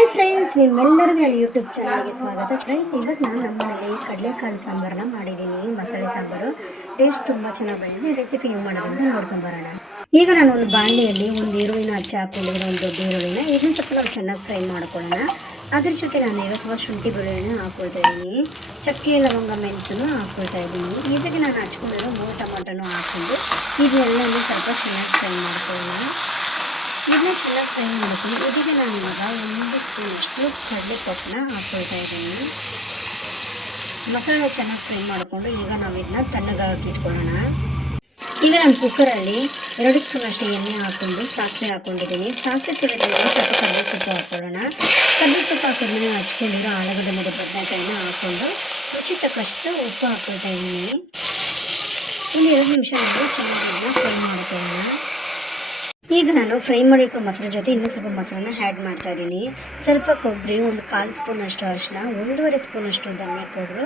Hi friends, ನಿಮ್ಮೆಲ್ಲರಿಗೂ ನನ್ನ YouTube ಚಾನಲ್ಗೆ ಸ್ವಾಗತ. ಫ್ರೆಂಡ್ಸ್, ಇವತ್ತು ನಾನು ನಮ್ಮ ಮನೇಲಿ ಕಡಲೆಕಾಳು ಸಾಂಬಾರನ್ನ ಮಾಡಿದ್ದೀನಿ. ಮಸಾಲೆ ಸಾಂಬಾರು ಟೇಸ್ಟ್ ತುಂಬ ಚೆನ್ನಾಗಿ ಬಂದಿದೆ. ರೆಸಿಪಿ ನೀವು ಮಾಡೋದಂತ ನೋಡ್ಕೊಂಡು ಬರೋಣ. ಈಗ ನಾನು ಒಂದು ಬಾಣಲೆಯಲ್ಲಿ ಒಂದು ಈರುಳ್ಳಿನ ಹಚ್ಚಿ ಹಾಕೊಂಡಿದ್ದೀನಿ, ಒಂದು ದೊಡ್ಡ ಈರುಳ್ಳಿನ. ಇದನ್ನು ಸ್ವಲ್ಪ ನಾವು ಚೆನ್ನಾಗಿ ಫ್ರೈ ಮಾಡ್ಕೊಳ್ಳೋಣ. ಅದ್ರ ಜೊತೆ ನಾನು ಇವತ್ತು ಶುಂಠಿ ಬೆಳ್ಳುಳ್ಳಿನ ಹಾಕ್ಕೊಳ್ತಾ ಇದ್ದೀನಿ, ಚಕ್ಕೆ ಲವಂಗ ಮೆಣಸನ್ನು ಹಾಕ್ಕೊಳ್ತಾ ಇದ್ದೀನಿ. ಇದಕ್ಕೆ ನಾನು ಹಚ್ಕೊಂಡಿರೋ 3 ಟೊಮೊಟೊನೂ ಹಾಕ್ಕೊಂಡು ಇದನ್ನೆಲ್ಲ ಸ್ವಲ್ಪ ಚೆನ್ನಾಗಿ ಫ್ರೈ ಮಾಡ್ಕೊಳ್ಳೋಣ. ಇದನ್ನ ಚೆನ್ನಾಗಿ ಫ್ರೈ ಮಾಡ್ತೀನಿ. ಇದಕ್ಕೆ ನಾನು ಇವಾಗ 1 ಸ್ಪೂನಷ್ಟು ಕಡಲೆಪಪ್ಪನ್ನ ಹಾಕ್ಕೊಳ್ತಾ ಇದ್ದೀನಿ. ಮಸಾಲೆ ಚೆನ್ನಾಗಿ ಫ್ರೈ ಮಾಡಿಕೊಂಡು ಈಗ ನಾವು ಇದನ್ನ ತಣ್ಣಗಾಗಿ ಇಟ್ಕೊಳ್ಳೋಣ. ಈಗ ನಾನು ಕುಕ್ಕರಲ್ಲಿ 2 ಸ್ಪೂನಷ್ಟು ಎಣ್ಣೆ ಹಾಕ್ಕೊಂಡು ಸಾಸಿವೆ ಹಾಕ್ಕೊಂಡಿದ್ದೀನಿ. ಸಾಸಿವೆ ಸಿಡಿದ್ರೆ ಸ್ವಲ್ಪ ಕಡಲೆ ಸೊಪ್ಪು ಹಾಕ್ಕೊಳ್ಳೋಣ. ಕಡಲೆ ಸೊಪ್ಪು ಹಾಕಿದ್ಮೇಲೆ ಹಚ್ಕೊಂಡಿರೋ ಆಲೂಗಡ್ಡೆ ಮತ್ತು ಬದನೆಕಾಯಿನ ಹಾಕ್ಕೊಂಡು ರುಚಿ ತಕ್ಕಷ್ಟು ಉಪ್ಪು ಹಾಕ್ಕೊಳ್ತಾ ಇದ್ದೀನಿ. ಒಂದು 2 ನಿಮಿಷ ಚೆನ್ನಾಗಿ ಫ್ರೈ ಮಾಡ್ಕೊಳ್ಳೋಣ. ಈಗ ನಾನು ಫ್ರೈ ಮಾಡಿರೋ ಮಸಾಲೆ ಜೊತೆ ಇನ್ನೂ ಸ್ವಲ್ಪ ಮಸಾಲನ್ನ ಆ್ಯಡ್ ಮಾಡ್ತಾ ಇದ್ದೀನಿ. ಸ್ವಲ್ಪ ಕೊಬ್ಬರಿ, ಒಂದು 1/4 ಸ್ಪೂನಷ್ಟು ಅರಿಶಿನ, 1.5 ಸ್ಪೂನಷ್ಟು ಧನಿಯಾ ಪೌಡ್ರು,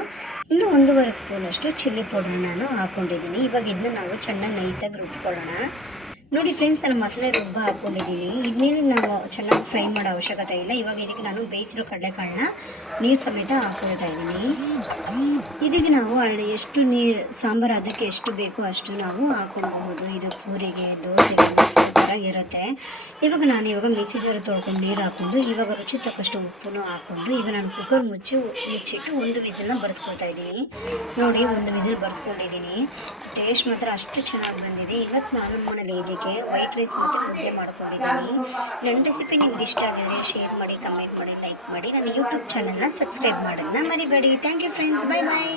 ಇನ್ನು 1.5 ಸ್ಪೂನಷ್ಟು ಚಿಲ್ಲಿ ಪೌಡ್ರ್ ನಾನು ಹಾಕ್ಕೊಂಡಿದ್ದೀನಿ. ಇವಾಗ ಇದನ್ನ ನಾವು ಚೆನ್ನಾಗಿ ನೈಸಾಗಿ ರುಬ್ಕೊಳ್ಳೋಣ. ನೋಡಿ ಫ್ರೆಂಡ್ಸ್, ನಾನು ಮಸಾಲೆ ರುಬ್ಬ ಹಾಕ್ಕೊಂಡಿದ್ದೀನಿ. ಇದನ್ನೇನು ನಾವು ಚೆನ್ನಾಗಿ ಫ್ರೈ ಮಾಡೋ ಅವಶ್ಯಕತೆ ಇಲ್ಲ. ಇವಾಗ ಇದಕ್ಕೆ ನಾನು ಬೇಯಿಸಿರೋ ಕಡಲೆಕಾಳನ್ನ ನೀರು ಸಮೇತ ಹಾಕ್ಕೊಳ್ತಾ ಇದ್ದೀನಿ. ಇದಕ್ಕೆ ನಾವು ಎಷ್ಟು ನೀರು ಸಾಂಬಾರು ಅದಕ್ಕೆ ಎಷ್ಟು ಬೇಕೋ ಅಷ್ಟು ನಾವು ಹಾಕ್ಕೊಳ್ಬಹುದು. ಇದು ಪೂರಿಗೆ, ದೋಸೆಗೆ ಇರುತ್ತೆ. ಇವಾಗ ಮಿಕ್ಸಿ ಜಾರ್ ತೊಳ್ಕೊಂಡು ನೀರು ಹಾಕ್ಕೊಂಡು ಇವಾಗ ರುಚಿ ತಕ್ಕಷ್ಟು ಉಪ್ಪನ್ನು ಹಾಕ್ಕೊಂಡು ಈಗ ನಾನು ಕುಕ್ಕರ್ ಮುಚ್ಚಿಟ್ಟು 1 ವಿಸಿಲ್ನ ಬರೆಸ್ಕೊಳ್ತಾ ಇದ್ದೀನಿ. ನೋಡಿ, 1 ವಿಸಿಲ್ ಬರೆಸ್ಕೊಂಡಿದ್ದೀನಿ. ಟೇಸ್ಟ್ ಮಾತ್ರ ಅಷ್ಟು ಚೆನ್ನಾಗಿ ಬಂದಿದೆ. ಇವತ್ತು ನಾನು ಮನೇಲಿ ಇದಕ್ಕೆ ವೈಟ್ ರೈಸ್ ಮತ್ತು ಮುದ್ದೆ ಮಾಡ್ಕೊಂಡಿದ್ದೀನಿ. ನನ್ನ ರೆಸಿಪಿ ನಿಮ್ಗೆ ಇಷ್ಟ ಆಗಿದ್ರೆ ಶೇರ್ ಮಾಡಿ, ಕಮೆಂಟ್ ಮಾಡಿ, ಲೈಕ್ ಮಾಡಿ. ನನ್ನ ಯೂಟ್ಯೂಬ್ ಚಾನಲ್ನ ಸಬ್ಸ್ಕ್ರೈಬ್ ಮಾಡೋದನ್ನ ಮರಿಬೇಡಿ. Thank you friends, bye bye.